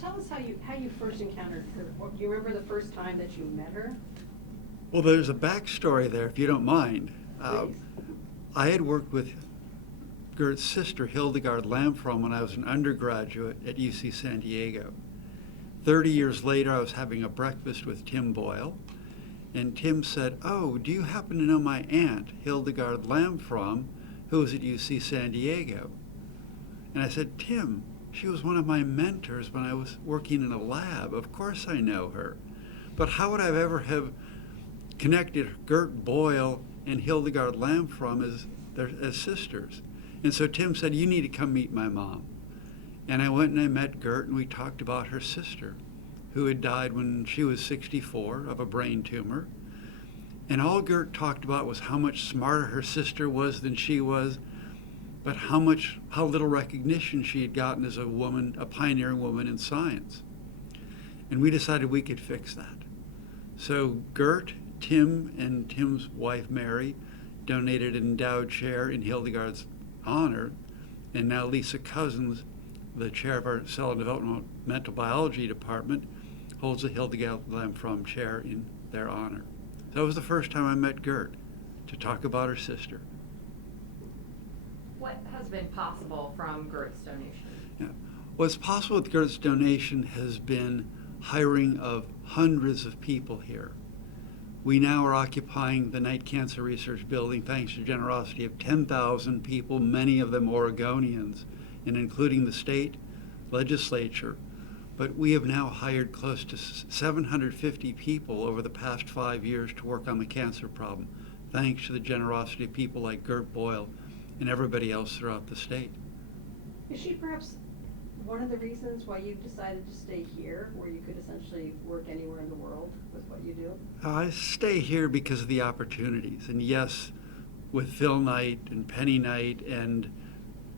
tell us how you first encountered her. Do you remember the first time that you met her? Well, there's a backstory there, if you don't mind. Please. I had worked with Gert's sister, Hildegard Lamfrom, when I was an undergraduate at UC San Diego. 30 years later, I was having a breakfast with Tim Boyle, and Tim said, "Oh, do you happen to know my aunt, Hildegard Lamfrom, who was at UC San Diego?" And I said, "Tim, she was one of my mentors when I was working in a lab. Of course I know her. But how would I ever have connected Gert Boyle and Hildegard Lamfrom as sisters?" And so Tim said, "You need to come meet my mom." And I went and I met Gert, and we talked about her sister, who had died when she was 64 of a brain tumor. And all Gert talked about was how much smarter her sister was than she was, but how little recognition she had gotten as a woman, a pioneering woman in science. And we decided we could fix that. So Gert, Tim, and Tim's wife, Mary, donated an endowed chair in Hildegard's honor, and now Lisa Cousins, the chair of our Cell and Developmental Biology Department, holds the Hildegard Lamfrom chair in their honor. So that was the first time I met Gert, to talk about her sister. What has been possible from Gert's donation? Yeah. What's possible with Gert's donation has been hiring of hundreds of people here. We now are occupying the Knight Cancer Research Building thanks to generosity of 10,000 people, many of them Oregonians, and including the state legislature. But we have now hired close to 750 people over the past 5 years to work on the cancer problem, thanks to the generosity of people like Gert Boyle and everybody else throughout the state. Is she perhaps one of the reasons why you decided to stay here, where you could essentially work anywhere in the world with what you do? I stay here because of the opportunities. And yes, with Phil Knight and Penny Knight and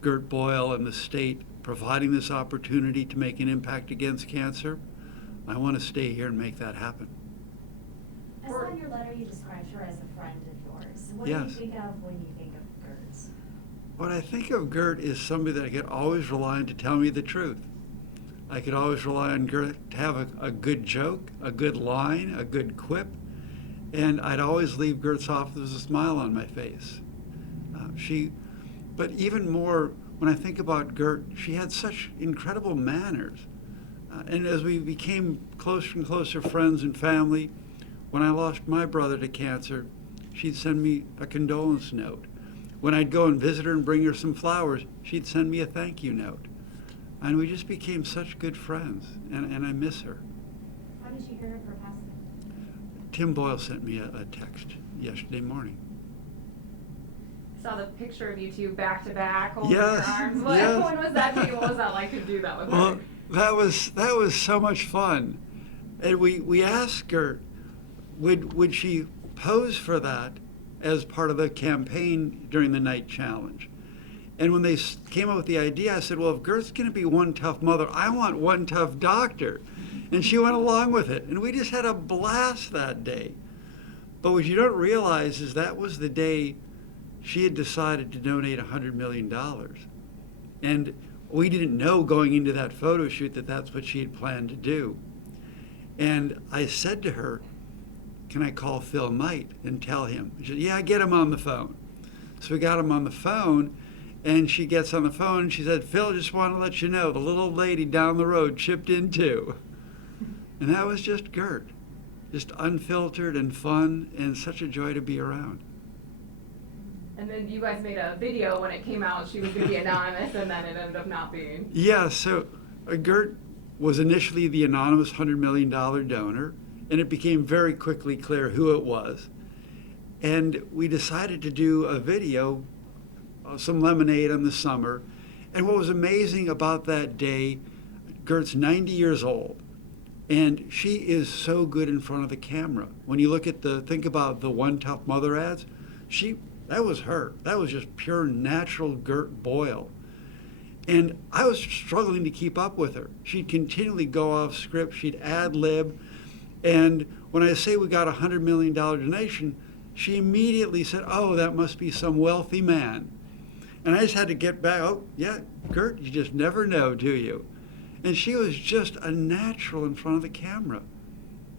Gert Boyle and the state providing this opportunity to make an impact against cancer, I want to stay here and make that happen. I saw in your letter you described her as a friend of yours. What do Yes. you think of when you think of Gert's? What I think of Gert is somebody that I could always rely on to tell me the truth. I could always rely on Gert to have a good joke, a good line, a good quip, and I'd always leave Gert's office with a smile on my face. But even more, when I think about Gert, she had such incredible manners. And as we became closer and closer friends and family, when I lost my brother to cancer, she'd send me a condolence note. When I'd go and visit her and bring her some flowers, she'd send me a thank you note. And we just became such good friends, and I miss her. How did you hear of her passing? Tim Boyle sent me a text yesterday morning. Saw the picture of you two back to back holding Yes, your arms. yes. When was that? What was that like to do that with Well, her? that was so much fun. And we asked her, would she pose for that as part of the campaign during the Night Challenge? And when they came up with the idea, I said, well, if Gert's going to be one tough mother, I want one tough doctor. And she went along with it. And we just had a blast that day. But what you don't realize is that was the day she had decided to donate $100 million. And we didn't know going into that photo shoot that that's what she had planned to do. And I said to her, can I call Phil Knight and tell him? She said, yeah, get him on the phone. So we got him on the phone, and she gets on the phone and she said, Phil, just want to let you know, the little lady down the road chipped in too. And that was just Gert, just unfiltered and fun and such a joy to be around. And then you guys made a video when it came out. She was going to be anonymous, and then it ended up not being. Yeah, so Gert was initially the anonymous $100 million donor, and it became very quickly clear who it was. And we decided to do a video, some lemonade in the summer. And what was amazing about that day, Gert's 90 years old, and she is so good in front of the camera. When you look at think about the One Tough Mother ads, that was her. That was just pure natural Gert Boyle. And I was struggling to keep up with her. She'd continually go off script, she'd ad lib. And when I say we got a $100 million donation, she immediately said, oh, that must be some wealthy man. And I just had to get back, oh, yeah, Gert, you just never know, do you? And she was just a natural in front of the camera.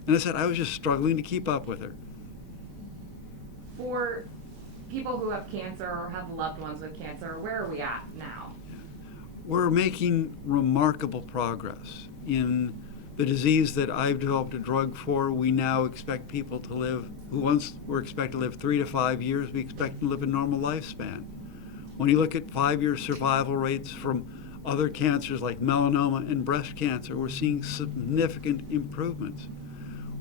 And I said, I was just struggling to keep up with her. For people who have cancer or have loved ones with cancer, where are we at now? We're making remarkable progress. In the disease that I've developed a drug for, we now expect people to live, who once were expected to live 3 to 5 years, we expect them to live a normal lifespan. When you look at 5-year survival rates from other cancers like melanoma and breast cancer, we're seeing significant improvements.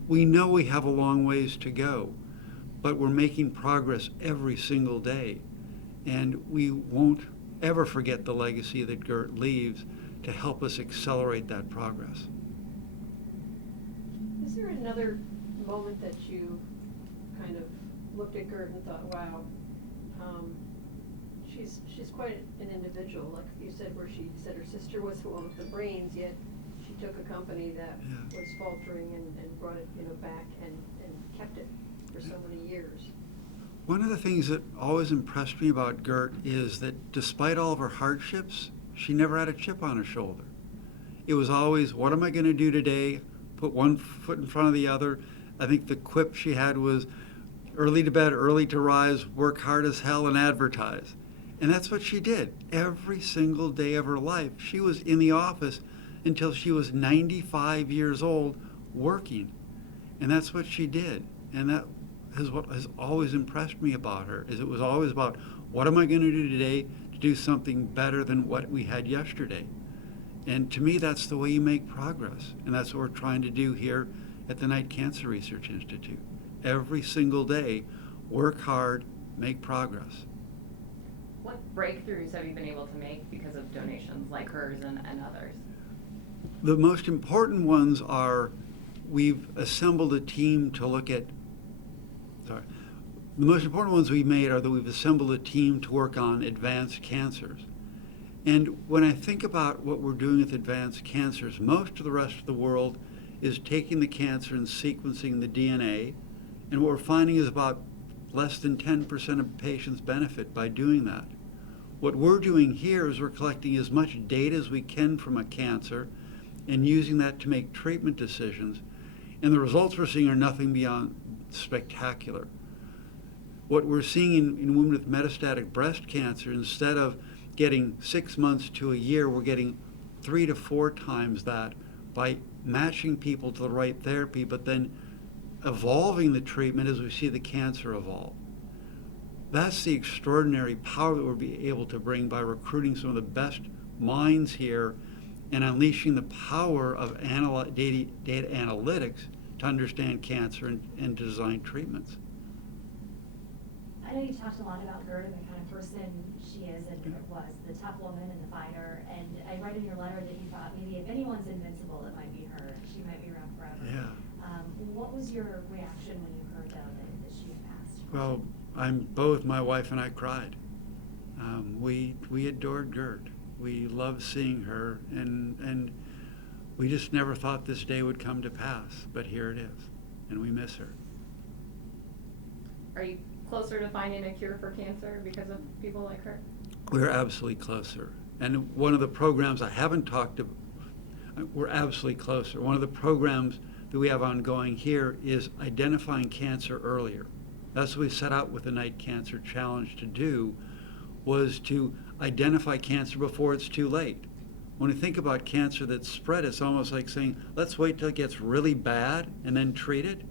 We know we have a long ways to go, but we're making progress every single day. And we won't ever forget the legacy that Gert leaves to help us accelerate that progress. Is there another moment that you kind of looked at Gert and thought, wow, she's quite an individual, like you said, where she said her sister was the one with the brains, yet she took a company that was faltering and brought it, back and kept it for so many years. One of the things that always impressed me about Gert is that despite all of her hardships, she never had a chip on her shoulder. It was always, what am I going to do today? Put one foot in front of the other. I think the quip she had was early to bed, early to rise, work hard as hell, and advertise. And that's what she did every single day of her life. She was in the office until she was 95 years old working. And that's what she did. And that is what has always impressed me about her, is it was always about, what am I going to do today to do something better than what we had yesterday? And to me, that's the way you make progress. And that's what we're trying to do here at the Knight Cancer Research Institute. Every single day, work hard, make progress. What breakthroughs have you been able to make because of donations like hers and others? The most important ones are, we've assembled a team to look at, the most important ones we've made are that we've assembled a team to work on advanced cancers. And when I think about what we're doing with advanced cancers, most of the rest of the world is taking the cancer and sequencing the DNA, and what we're finding is about less than 10% of patients benefit by doing that. What we're doing here is we're collecting as much data as we can from a cancer and using that to make treatment decisions. And the results we're seeing are nothing beyond spectacular. What we're seeing in women with metastatic breast cancer, instead of getting 6 months to a year, we're getting 3 to 4 times that by matching people to the right therapy, but then evolving the treatment as we see the cancer evolve. That's the extraordinary power that we'll be able to bring by recruiting some of the best minds here and unleashing the power of data analytics to understand cancer and to design treatments. I know you talked a lot about Gert and the kind of person she is and was, the tough woman and the fighter. And I read in your letter that you thought maybe if anyone's invincible, it might be her. She might be around forever. Yeah. What was your reaction when you heard, though, that she had passed? Well, both my wife and I cried. We adored Gert. We loved seeing her, and we just never thought this day would come to pass. But here it is, and we miss her. Are you closer to finding a cure for cancer because of people like her? We're absolutely closer. And one of the programs I haven't talked about, we're absolutely closer. One of the programs that we have ongoing here is identifying cancer earlier. That's what we set out with the Knight Cancer Challenge to do, was to identify cancer before it's too late. When you think about cancer that's spread, it's almost like saying, let's wait till it gets really bad and then treat it.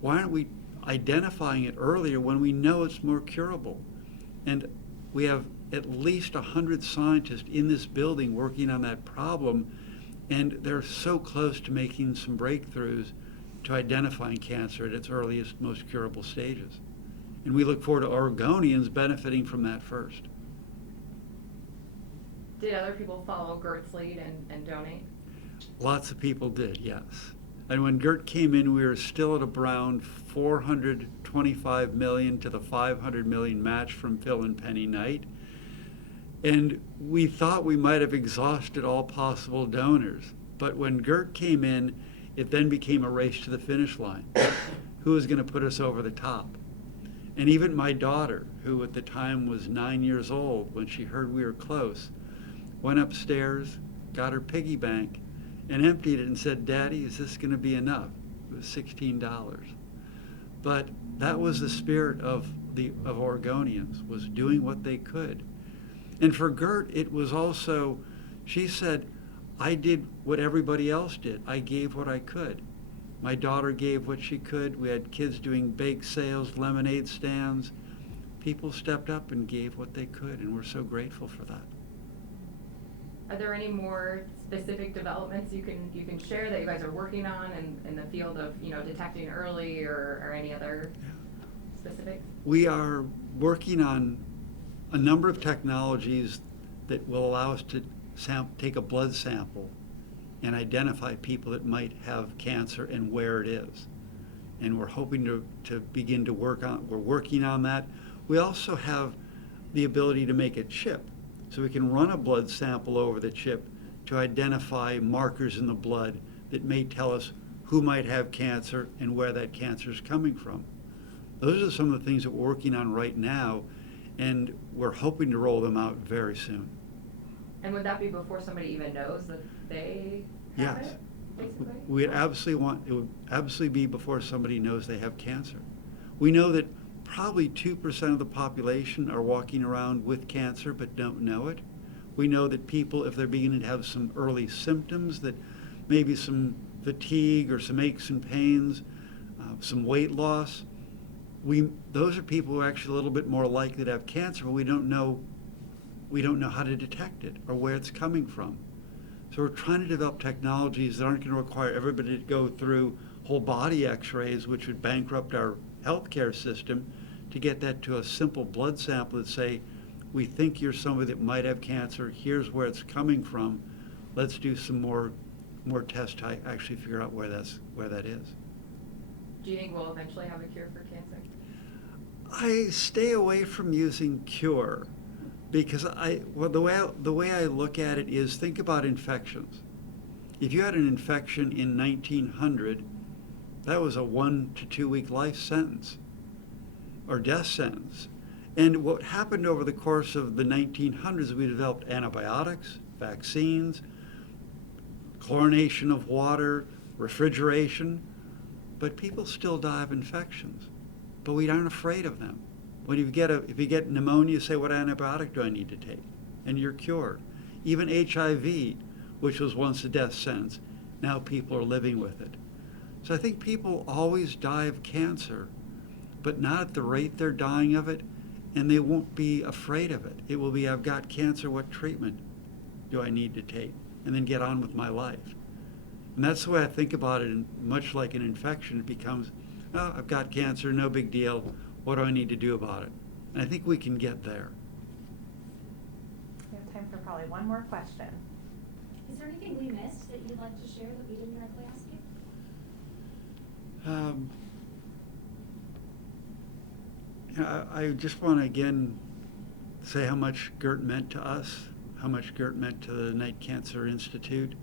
Why aren't we identifying it earlier when we know it's more curable? And we have at least 100 scientists in this building working on that problem, and they're so close to making some breakthroughs to identifying cancer at its earliest, most curable stages. And we look forward to Oregonians benefiting from that first. Did other people follow Gert's lead and donate? Lots of people did, yes. And when Gert came in, we were still at around $425 million to the $500 million match from Phil and Penny Knight. And we thought we might have exhausted all possible donors. But when Gert came in, it then became a race to the finish line. Who was going to put us over the top? And even my daughter, who at the time was 9 years old, when she heard we were close, went upstairs, got her piggy bank and emptied it and said, "Daddy, is this going to be enough?" It was $16. But that was the spirit of Oregonians, was doing what they could. And for Gert, it was also, she said, I did what everybody else did. I gave what I could. My daughter gave what she could. We had kids doing bake sales, lemonade stands. People stepped up and gave what they could, and we're so grateful for that. Are there any more specific developments you can share that you guys are working on in the field of, you know, detecting early or any other specifics? We are working on a number of technologies that will allow us to take a blood sample and identify people that might have cancer and where it is. And we're hoping to begin to we're working on that. We also have the ability to make a chip. So we can run a blood sample over the chip to identify markers in the blood that may tell us who might have cancer and where that cancer is coming from. Those are some of the things that we're working on right now, and we're hoping to roll them out very soon. And would that be before somebody even knows that they have Yes. it, basically? It would absolutely be before somebody knows they have cancer. We know that probably 2% of the population are walking around with cancer but don't know it. We know that people, if they're beginning to have some early symptoms, that maybe some fatigue or some aches and pains, some weight loss, those are people who are actually a little bit more likely to have cancer, but we don't know how to detect it or where it's coming from. So we're trying to develop technologies that aren't going to require everybody to go through whole body x-rays, which would bankrupt our healthcare system, to get that to a simple blood sample that say, we think you're somebody that might have cancer, here's where it's coming from, let's do some more tests to actually figure out where that is. Do you think we'll eventually have a cure for cancer? I stay away from using cure because the way I look at it is, think about infections. If you had an infection in 1900, that was a 1 to 2 week life sentence or death sentence. And what happened over the course of the 1900s, we developed antibiotics, vaccines, chlorination of water, refrigeration, but people still die of infections. But we aren't afraid of them. When if you get pneumonia, you say, what antibiotic do I need to take? And you're cured. Even HIV, which was once a death sentence, now people are living with it. So I think people always die of cancer, but not at the rate they're dying of it, and they won't be afraid of it. It will be, I've got cancer, what treatment do I need to take? And then get on with my life. And that's the way I think about it, and much like an infection, it becomes, oh, I've got cancer, no big deal. What do I need to do about it? And I think we can get there. We have time for probably one more question. Is there anything we missed that you'd like to share that we didn't directly ask you? I just want to again say how much Gert meant to us, how much Gert meant to the Night Cancer Institute,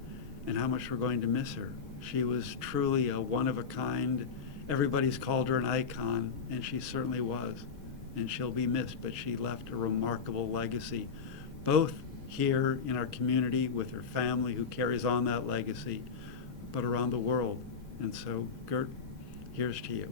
and how much we're going to miss her. She was truly a one-of-a-kind. Everybody's called her an icon, and she certainly was. And she'll be missed, but she left a remarkable legacy, both here in our community with her family who carries on that legacy, but around the world. And so, Gert, here's to you.